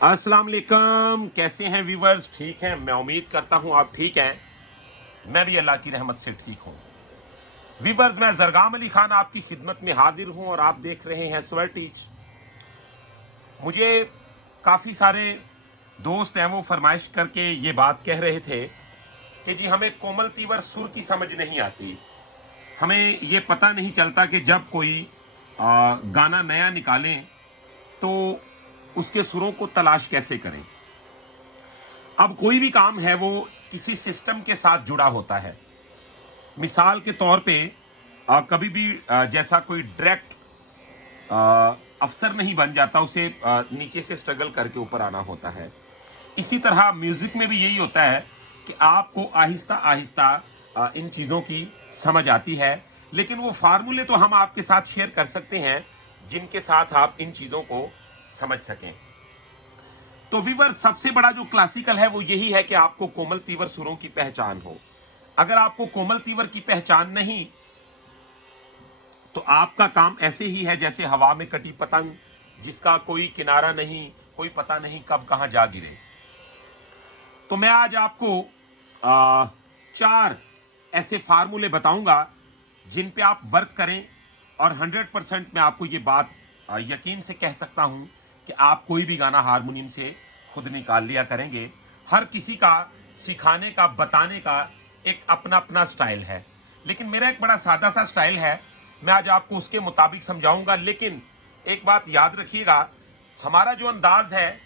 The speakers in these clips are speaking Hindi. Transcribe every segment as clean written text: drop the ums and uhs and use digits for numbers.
अस्सलाम वालेकुम। कैसे हैं व्यूवर्स? ठीक हैं? मैं उम्मीद करता हूं आप ठीक हैं। मैं भी अल्लाह की रहमत से ठीक हूं। व्यूवर्स, मैं जरगाम अली खान आपकी खिदमत में हाजिर हूं और आप देख रहे हैं स्वर टीच। मुझे काफ़ी सारे दोस्त हैं, वो फरमाइश करके ये बात कह रहे थे कि जी हमें कोमल तीवर सुर की समझ नहीं आती। हमें ये पता नहीं चलता कि जब कोई गाना नया निकालें तो उसके सुरों को तलाश कैसे करें। अब कोई भी काम है वो किसी सिस्टम के साथ जुड़ा होता है। मिसाल के तौर पे कभी भी जैसा कोई डायरेक्ट अफसर नहीं बन जाता, उसे नीचे से स्ट्रगल करके ऊपर आना होता है। इसी तरह म्यूजिक में भी यही होता है कि आपको आहिस्ता आहिस्ता इन चीज़ों की समझ आती है, लेकिन वो फार्मूले तो हम आपके साथ शेयर कर सकते हैं जिनके साथ आप इन चीज़ों को समझ सकें। तो वीवर, सबसे बड़ा जो क्लासिकल है वो यही है कि आपको कोमल तीवर सुरों की पहचान हो। अगर आपको कोमल तीवर की पहचान नहीं तो आपका काम ऐसे ही है जैसे हवा में कटी पतंग, जिसका कोई किनारा नहीं, कोई पता नहीं कब कहां जा गिरे। तो मैं आज आपको चार ऐसे फार्मूले बताऊंगा जिन पे आप वर्क करें और 100% मैं आपको ये बात यकीन से कह सकता हूं कि आप कोई भी गाना हारमोनियम से खुद निकाल लिया करेंगे। हर किसी का सिखाने का, बताने का एक अपना अपना स्टाइल है, लेकिन मेरा एक बड़ा सादा सा स्टाइल है। मैं आज आपको उसके मुताबिक समझाऊंगा, लेकिन एक बात याद रखिएगा, हमारा जो अंदाज है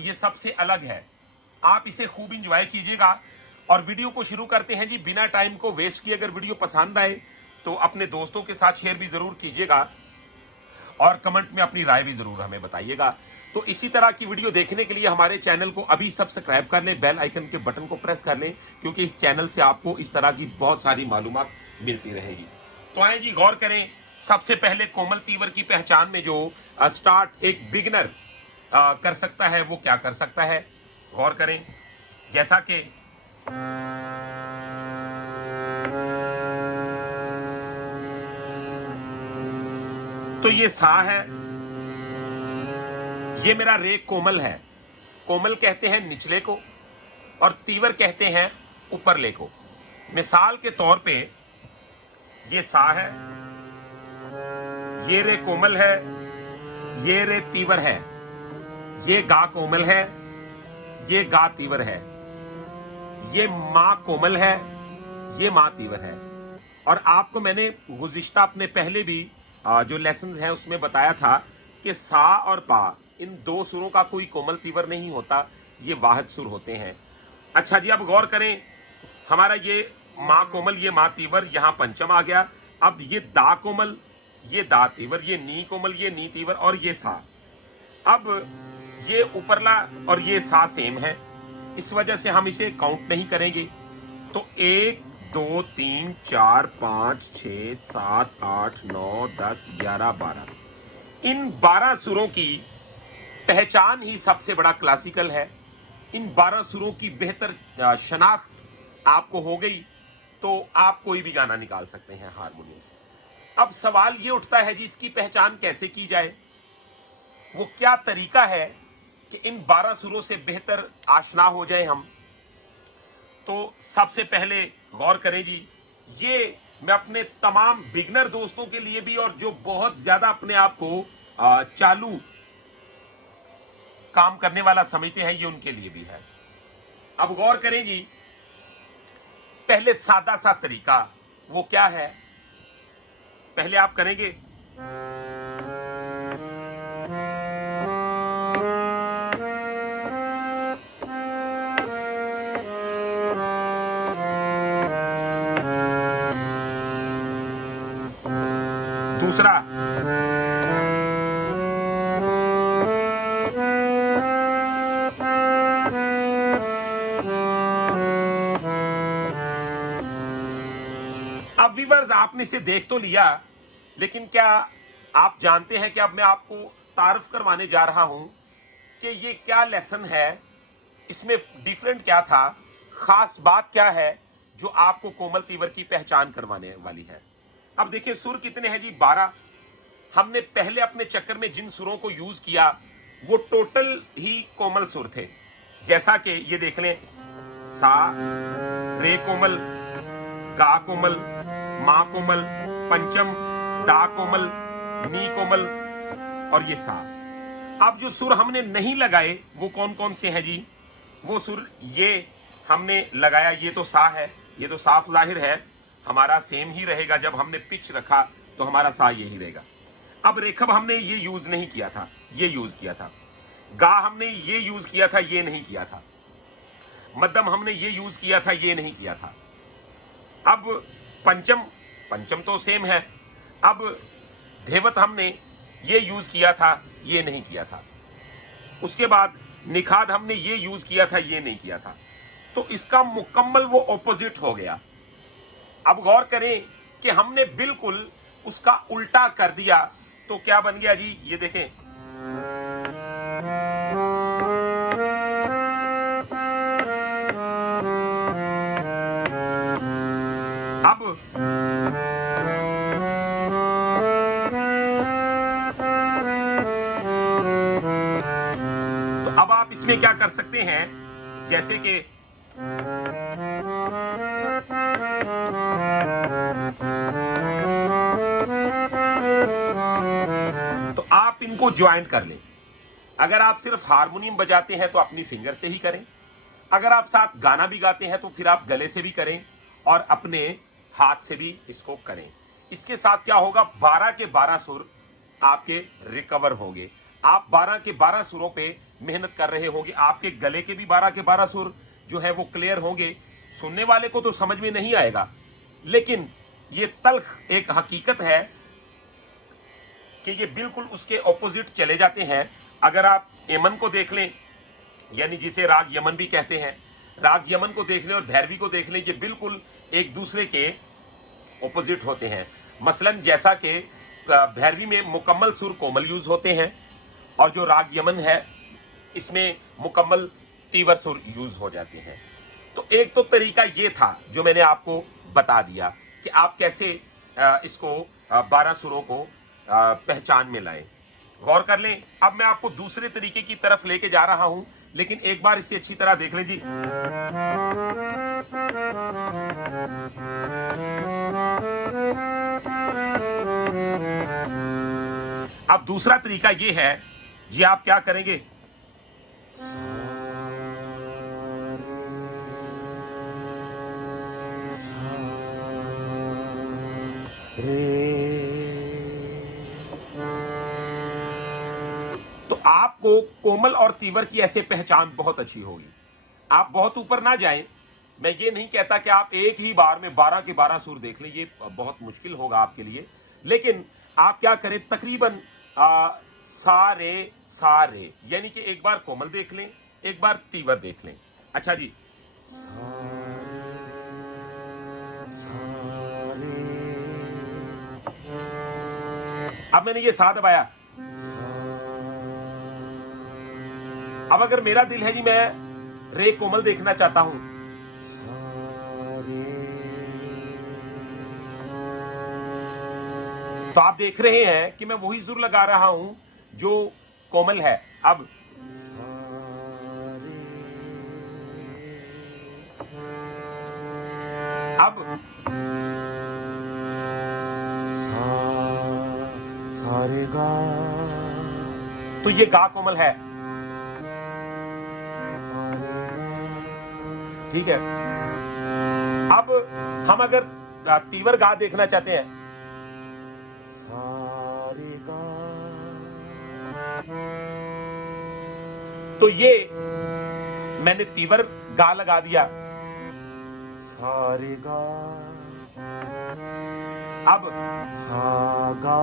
ये सबसे अलग है। आप इसे खूब इंजॉय कीजिएगा। और वीडियो को शुरू करते हैं जी, बिना टाइम को वेस्ट किए। अगर वीडियो पसंद आए तो अपने दोस्तों के साथ शेयर भी जरूर कीजिएगा और कमेंट में अपनी राय भी जरूर हमें बताइएगा। तो इसी तरह की वीडियो देखने के लिए हमारे चैनल को अभी सब्सक्राइब कर लें, बेल आइकन के बटन को प्रेस कर लें, क्योंकि इस चैनल से आपको इस तरह की बहुत सारी मालूमात मिलती रहेगी। तो आए जी, गौर करें। सबसे पहले कोमल तीवर की पहचान में जो स्टार्ट एक बिगिनर कर सकता है, वो क्या कर सकता है, गौर करें। जैसा कि तो ये सा है, ये मेरा रे कोमल है। कोमल कहते हैं निचले को और तीवर कहते हैं ऊपरले को। मिसाल के तौर पे ये सा है, ये रे कोमल है, ये रे तीवर है, ये गा कोमल है, ये गा तीवर है, ये मां कोमल है, ये मां तीवर है। और आपको मैंने गुज़िश्ता अपने पहले भी जो लेसन है उसमें बताया था कि सा और पा, इन दो सुरों का कोई कोमल तीवर नहीं होता, ये वाहिद सुर होते हैं। अच्छा जी, अब गौर करें। हमारा ये मां कोमल, ये मां तीवर, यहां पंचम आ गया। अब ये दा कोमल, ये दा तीवर, ये नी कोमल, ये नी तीवर और ये सा। अब ये ऊपरला और ये सा सेम है, इस वजह से हम इसे काउंट नहीं करेंगे। तो 1 2 3 4 5 6 7 8 9 10 11 12, इन 12 सुरों की पहचान ही सबसे बड़ा क्लासिकल है। इन 12 सुरों की बेहतर शनाख्त आपको हो गई तो आप कोई भी गाना निकाल सकते हैं हारमोनियम से। अब सवाल ये उठता है जी, इसकी पहचान कैसे की जाए, वो क्या तरीका है कि इन 12 सुरों से बेहतर आशना हो जाए हम। तो सबसे पहले गौर करें जी, ये मैं अपने तमाम बिगनर दोस्तों के लिए भी और जो बहुत ज्यादा अपने आप को चालू काम करने वाला समझते हैं, ये उनके लिए भी है। अब गौर करें जी, पहले सादा सा तरीका वो क्या है, पहले आप करेंगे दूसरा, अब व्यूअर्स आपने इसे देख तो लिया, लेकिन क्या आप जानते हैं कि अब मैं आपको तारुफ करवाने जा रहा हूं कि ये क्या लेसन है, इसमें डिफरेंट क्या था, खास बात क्या है जो आपको कोमल तीवर की पहचान करवाने वाली है। अब देखिए, सुर कितने हैं जी? 12। हमने पहले अपने चक्कर में जिन सुरों को यूज किया वो टोटल ही कोमल सुर थे। जैसा कि ये देख लें, सा, रे कोमल, गा कोमल, मा कोमल, पंचम, दा कोमल, नी कोमल और ये सा। अब जो सुर हमने नहीं लगाए वो कौन कौन से हैं जी? वो सुर ये हमने लगाया, ये तो सा है, ये तो साफ जाहिर है हमारा सेम ही रहेगा। जब हमने पिच रखा तो हमारा सा यही रहेगा। अब रेखब हमने ये यूज नहीं किया था, ये यूज किया था। गा हमने ये यूज किया था, ये नहीं किया था। मध्यम हमने ये यूज किया था, ये नहीं किया था। अब पंचम, पंचम तो सेम है। अब धेवत हमने ये यूज किया था, ये नहीं किया था। उसके बाद निखाद हमने ये यूज किया था, ये नहीं किया था। तो इसका मुकम्मल वो ऑपोजिट हो गया। अब गौर करें कि हमने बिल्कुल उसका उल्टा कर दिया तो क्या बन गया जी? ये देखें, अब तो अब आप इसमें क्या कर सकते हैं, जैसे कि तो आप इनको ज्वाइंट कर लें। अगर आप सिर्फ हारमोनियम बजाते हैं तो अपनी फिंगर से ही करें। अगर आप साथ गाना भी गाते हैं तो फिर आप गले से भी करें और अपने हाथ से भी इसको करें। इसके साथ क्या होगा, 12 के 12 सुर आपके रिकवर होंगे। आप 12 के 12 सुरों पे मेहनत कर रहे होंगे। आपके गले के भी 12 के 12 सुर जो है वो क्लियर होंगे। सुनने वाले को तो समझ में नहीं आएगा, लेकिन ये तल्ख एक हकीकत है कि ये बिल्कुल उसके ऑपोजिट चले जाते हैं। अगर आप यमन को देख लें, यानी जिसे राग यमन भी कहते हैं, राग यमन को देख लें और भैरवी को देख लें, ये बिल्कुल एक दूसरे के ऑपोजिट होते हैं। मसलन जैसा कि भैरवी में मुकम्मल सुर कोमल यूज होते हैं और जो राग यमन है इसमें मुकम्मल तीवर सुर यूज हो जाते हैं। तो एक तो तरीका ये था जो मैंने आपको बता दिया कि आप कैसे इसको 12 सुरों को पहचान में लाएं। गौर कर लें। अब मैं आपको दूसरे तरीके की तरफ लेके जा रहा हूं, लेकिन एक बार इसे अच्छी तरह देख लीजिए। अब दूसरा तरीका यह है जी, आप क्या करेंगे, तो आपको कोमल और तीवर की ऐसे पहचान बहुत अच्छी होगी। आप बहुत ऊपर ना जाएं। मैं ये नहीं कहता कि आप एक ही बार में 12 के 12 सुर देख लें, ये बहुत मुश्किल होगा आपके लिए। लेकिन आप क्या करें, तकरीबन सारे सारे, यानी कि एक बार कोमल देख लें, एक बार तीवर देख लें। अच्छा जी, अब मैंने ये सा दबाया। अब अगर मेरा दिल है जी मैं रे कोमल देखना चाहता हूं, तो आप देख रहे हैं कि मैं वही सुर लगा रहा हूं जो कोमल है। अब सारे गा, तो ये गा कोमल है, ठीक है। अब हम अगर तीवर गा देखना चाहते हैं, सारे गा, तो ये मैंने तीवर गा लगा दिया, सारे गा। अब सागा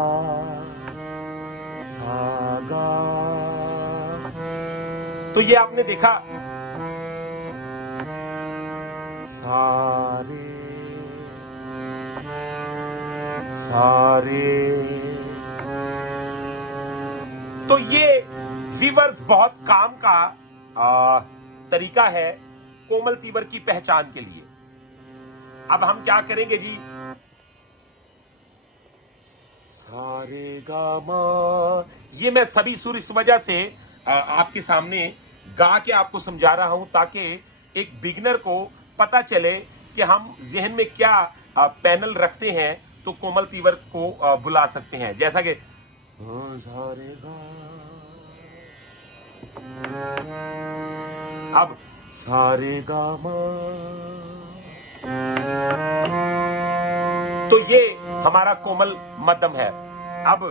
सागा, तो ये आपने देखा सारे सारे। तो ये वीवर्स बहुत काम का तरीका है कोमल तीवर की पहचान के लिए। अब हम क्या करेंगे जी, सारे गा मा, ये मैं सभी सुर इस वजह से आपके सामने गा के आपको समझा रहा हूं ताकि एक बिगिनर को पता चले कि हम जहन में क्या पैनल रखते हैं तो कोमल तीवर को बुला सकते हैं। जैसा कि अब सारे गामा, तो ये हमारा कोमल मध्यम है। अब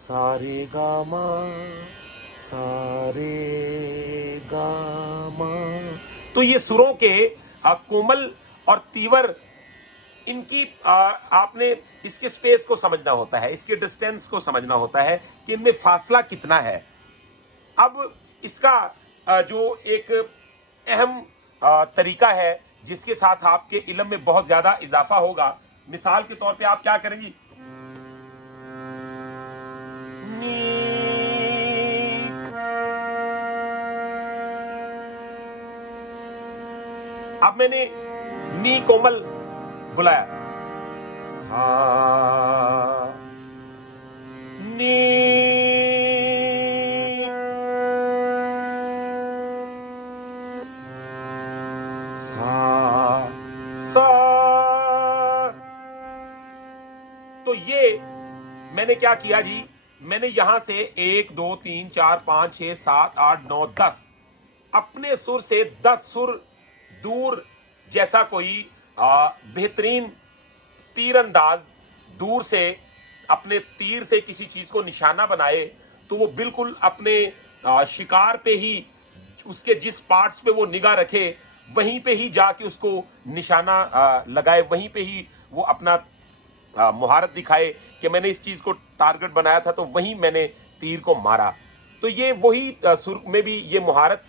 सारे गामा, सारे गामा, तो ये सुरों के कोमल और तीवर, इनकी आपने इसके स्पेस को समझना होता है, इसके डिस्टेंस को समझना होता है कि इनमें फासला कितना है। अब इसका जो एक अहम तरीका है जिसके साथ आपके इल्म में बहुत ज्यादा इजाफा होगा, मिसाल के तौर पे आप क्या करेंगी, अब मैंने नी कोमल बुलाया, नी, सा, तो ये मैंने क्या किया जी, मैंने यहां से 1 2 3 4 5 6 7 8 9 10 अपने सुर से 10 सुर दूर, जैसा कोई बेहतरीन तीरंदाज दूर से अपने तीर से किसी चीज को निशाना बनाए तो वो बिल्कुल अपने शिकार पे ही, उसके जिस पार्ट्स पे वो निगाह रखे वहीं पे ही जाके उसको निशाना लगाए, वहीं पे ही वो अपना मुहारत दिखाए कि मैंने इस चीज को टारगेट बनाया था तो वहीं मैंने तीर को मारा। तो ये वही सुर में भी ये मुहारत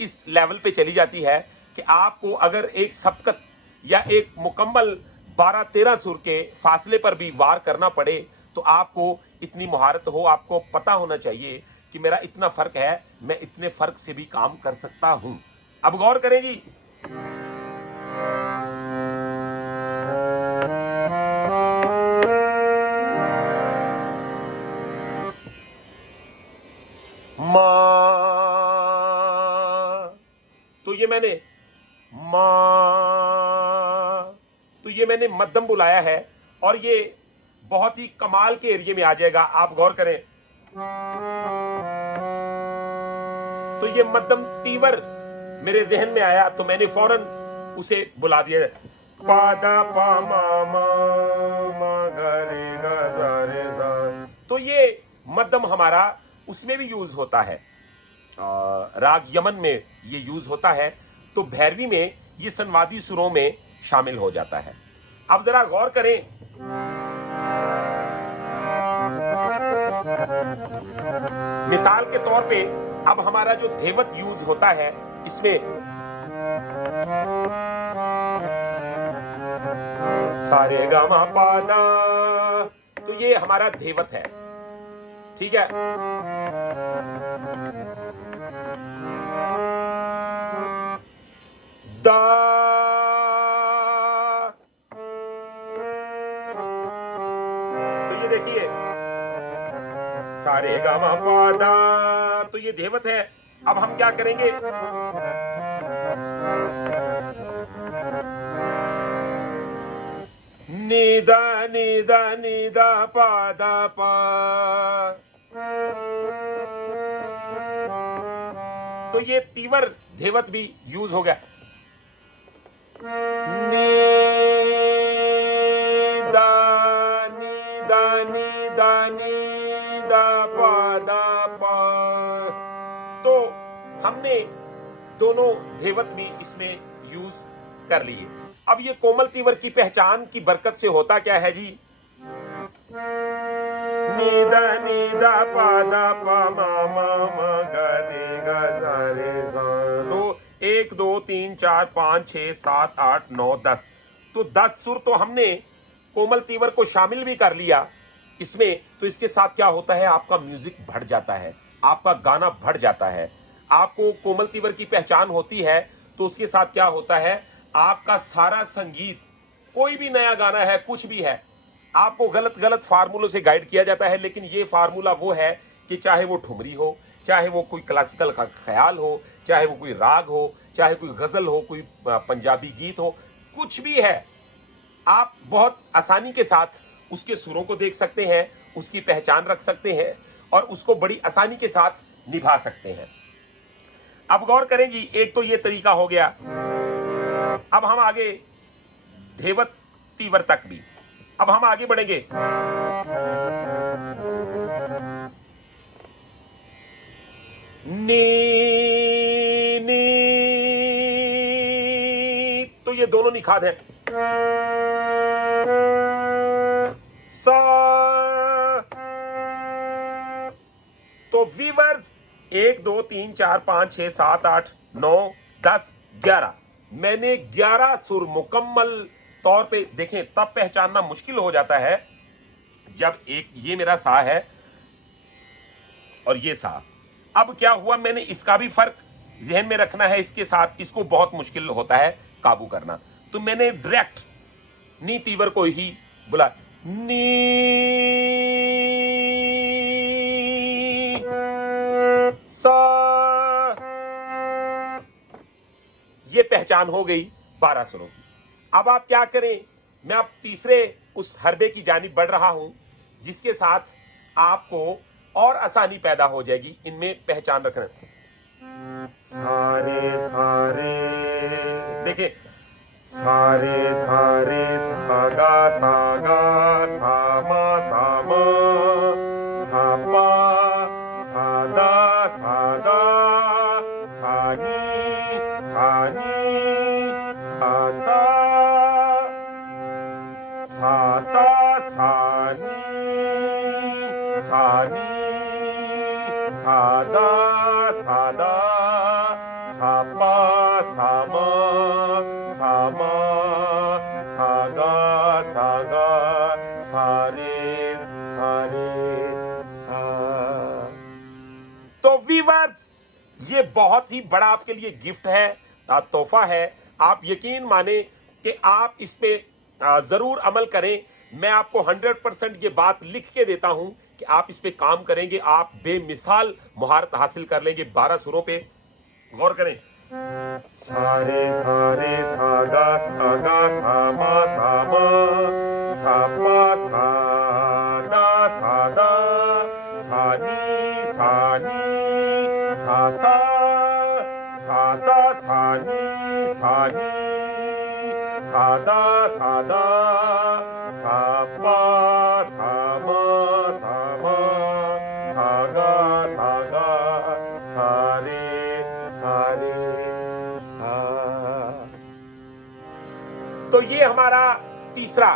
इस लेवल पे चली जाती है कि आपको अगर एक सबकत या एक मुकम्मल 12-13 सुर के फासले पर भी वार करना पड़े तो आपको इतनी मुहारत हो, आपको पता होना चाहिए कि मेरा इतना फर्क है, मैं इतने फर्क से भी काम कर सकता हूं। अब गौर करें जी, मा, तो ये मैंने मा, तो ये मैंने मध्यम बुलाया है और ये बहुत ही कमाल के एरिया में आ जाएगा। आप गौर करें तो ये मध्यम तीवर मेरे जहन में आया तो मैंने फौरन उसे बुला दिया, पादा पा मा मा मा गा रे गा गा रे गा। तो ये मध्यम हमारा उसमें भी यूज होता है, राग यमन में ये यूज होता है, तो भैरवी में ये संवादी सुरों में शामिल हो जाता है। अब जरा गौर करें, मिसाल के तौर पे अब हमारा जो धेवत यूज होता है इसमें सारे गामा पादा, तो ये हमारा धेवत है, ठीक है। दा, तो ये देखिए सारे गामा पादा, तो ये धेवत है। अब हम क्या करेंगे, निदा निदा निदा पादा पा, तो ये तीवर धेवत भी यूज हो गया, निदा निदा निदा निदा पादा पा। तो हमने दोनों धेवत भी इसमें यूज कर लिए। अब ये कोमल तीवर की पहचान की बरकत से होता क्या है जी, नीदा नीदा पादा पा मा मा मा गा रे गा सा रे सा। तो 1 2 3 4 5 6 7 8 9 10, तो 10 सुर तो हमने कोमल तीवर को शामिल भी कर लिया इसमें। तो इसके साथ क्या होता है, आपका म्यूजिक बढ़ जाता है, आपका गाना बढ़ जाता है। आपको कोमल तीवर की पहचान होती है तो उसके साथ क्या होता है, आपका सारा संगीत कोई भी नया गाना है, कुछ भी है, आपको गलत गलत फार्मूलों से गाइड किया जाता है, लेकिन ये फार्मूला वो है कि चाहे वो ठुमरी हो, चाहे वो कोई क्लासिकल का ख्याल हो, चाहे वो कोई राग हो, चाहे कोई गजल हो, कोई पंजाबी गीत हो, कुछ भी है, आप बहुत आसानी के साथ उसके सुरों को देख सकते हैं, उसकी पहचान रख सकते हैं और उसको बड़ी आसानी के साथ निभा सकते हैं। अब गौर करें जी, एक तो ये तरीका हो गया। अब हम आगे धेवत तीवर तक भी, अब हम आगे बढ़ेंगे। नी नी, तो ये दोनों निखाद हैं। सा, तो वीवर्स 1 2 3 4 5 6 7 8 9 10 11, मैंने 11 सुर मुकम्मल तौर पे देखें। तब पहचानना मुश्किल हो जाता है जब एक ये मेरा सा है और ये सा। अब क्या हुआ, मैंने इसका भी फर्क जहन में रखना है, इसके साथ इसको बहुत मुश्किल होता है काबू करना, तो मैंने डायरेक्ट नी तीवर को ही बुला, नी सा, ये पहचान हो गई 12 सुरों की। अब आप क्या करें, मैं अब तीसरे उस हरबे की जानिब बढ़ रहा हूं, जिसके साथ आपको और आसानी पैदा हो जाएगी इनमें पहचान रखना। सारे सारे, देखिए, सारे सारे सागा सागा सामा सामा सापा सादा सादा सानी सानी सासा सासा सानी सानी सादा सादा सापा सामा सामा सागा सागा सारे सारे सा। तो वीवर्स, ये बहुत ही बड़ा आपके लिए गिफ्ट है, तोहफा है। आप यकीन माने कि आप इस पे जरूर अमल करें। मैं आपको 100% ये बात लिख के देता हूं कि आप इस पे काम करेंगे, आप बेमिसाल महारत हासिल कर लेंगे 12 सुरों पे। गौर करें, सारे सारे सागा सागा सामा सामा सापा सादा सादा सानी सानी सासा सासा सानी सानी सादा सादा सापा सामा सामा सागा सागा सारे सारे सा। तो ये हमारा तीसरा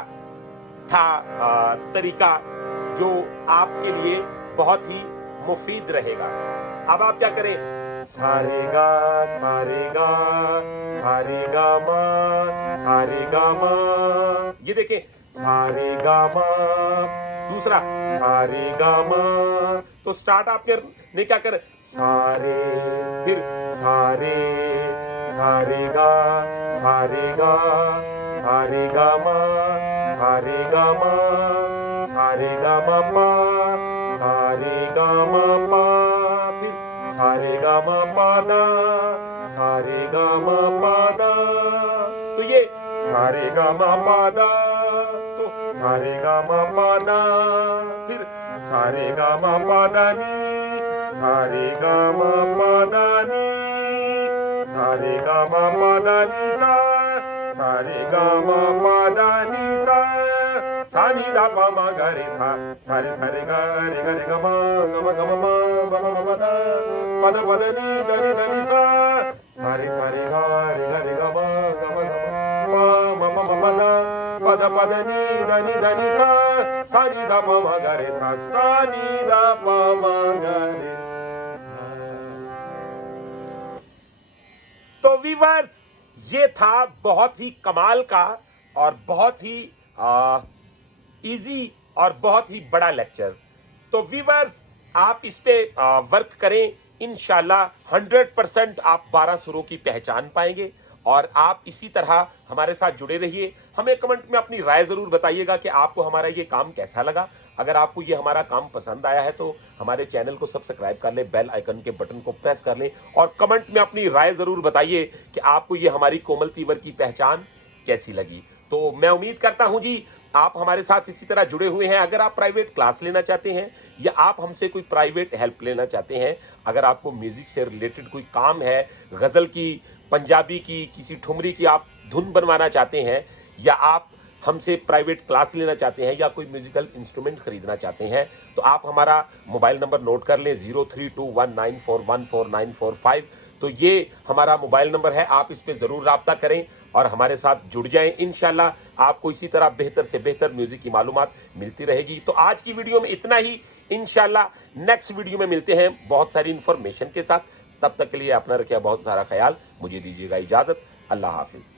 था तरीका, जो आपके लिए बहुत ही मुफीद रहेगा। अब आप क्या करें, सारेगा सारेगा सारेगा मा सारेगा मा, ये देखें, सारेगा मा। दूसरा सारेगा मा, तो स्टार्ट आप ने क्या कर, सारे, फिर सारे सारेगा सारेगा सारेगा मा सारेगा मा सारेगा मा पा सारेगा मा पा, फिर सारेगा मा पा दा सारेगा मा पा दा। तो ये सारेगा मा पा दा, तो सारेगा मा पा दा, फिर सारेगा मा पा दा नी सारेगा मा पा दा नी सारेगा मा पा दा नी सा सारेगा मा पा दा नी सा सानी दा पा मा गा रे सा सारे सारे गा रे गा मा मा मा दा पा दा नी दा नी सा सारे सारे गा रे गा मा मा दा पा दा नी दा नी सा सानी दा पा मा गा रे सा सानी दा पा मा गा रे। तो वीवर्स, ये था बहुत ही कमाल का और बहुत ही इजी और बहुत ही बड़ा लेक्चर। तो वीवर्स, आप इस पे वर्क करें, इंशाल्लाह 100% आप 12 सुरों की पहचान पाएंगे और आप इसी तरह हमारे साथ जुड़े रहिए। हमें कमेंट में अपनी राय जरूर बताइएगा कि आपको हमारा ये काम कैसा लगा। अगर आपको ये हमारा काम पसंद आया है तो हमारे चैनल को सब्सक्राइब कर ले, बेल आइकन के बटन को प्रेस कर ले और कमेंट में अपनी राय जरूर बताइए कि आपको ये हमारी कोमल तीवर की पहचान कैसी लगी। तो मैं उम्मीद करता हूं जी आप हमारे साथ इसी तरह जुड़े हुए हैं। अगर आप प्राइवेट क्लास लेना चाहते हैं या आप हमसे कोई प्राइवेट हेल्प लेना चाहते हैं, अगर आपको म्यूजिक से रिलेटेड कोई काम है, गजल की, पंजाबी की, किसी ठुमरी की आप धुन बनवाना चाहते हैं, या आप हमसे प्राइवेट क्लास लेना चाहते हैं या कोई म्यूजिकल इंस्ट्रूमेंट खरीदना चाहते हैं, तो आप हमारा मोबाइल नंबर नोट कर लें 0321941445। तो ये हमारा मोबाइल नंबर है, आप इस पर जरूर राब्ता करें और हमारे साथ जुड़ जाएं। इंशाल्लाह आपको इसी तरह बेहतर से बेहतर म्यूजिक की मालूमात मिलती रहेगी। तो आज की वीडियो में इतना ही। इंशाल्लाह नेक्स्ट वीडियो में मिलते हैं बहुत सारी इंफॉर्मेशन के साथ। तब तक के लिए अपना रखिए बहुत सारा ख्याल। मुझे दीजिएगा इजाजत। अल्लाह हाफिज।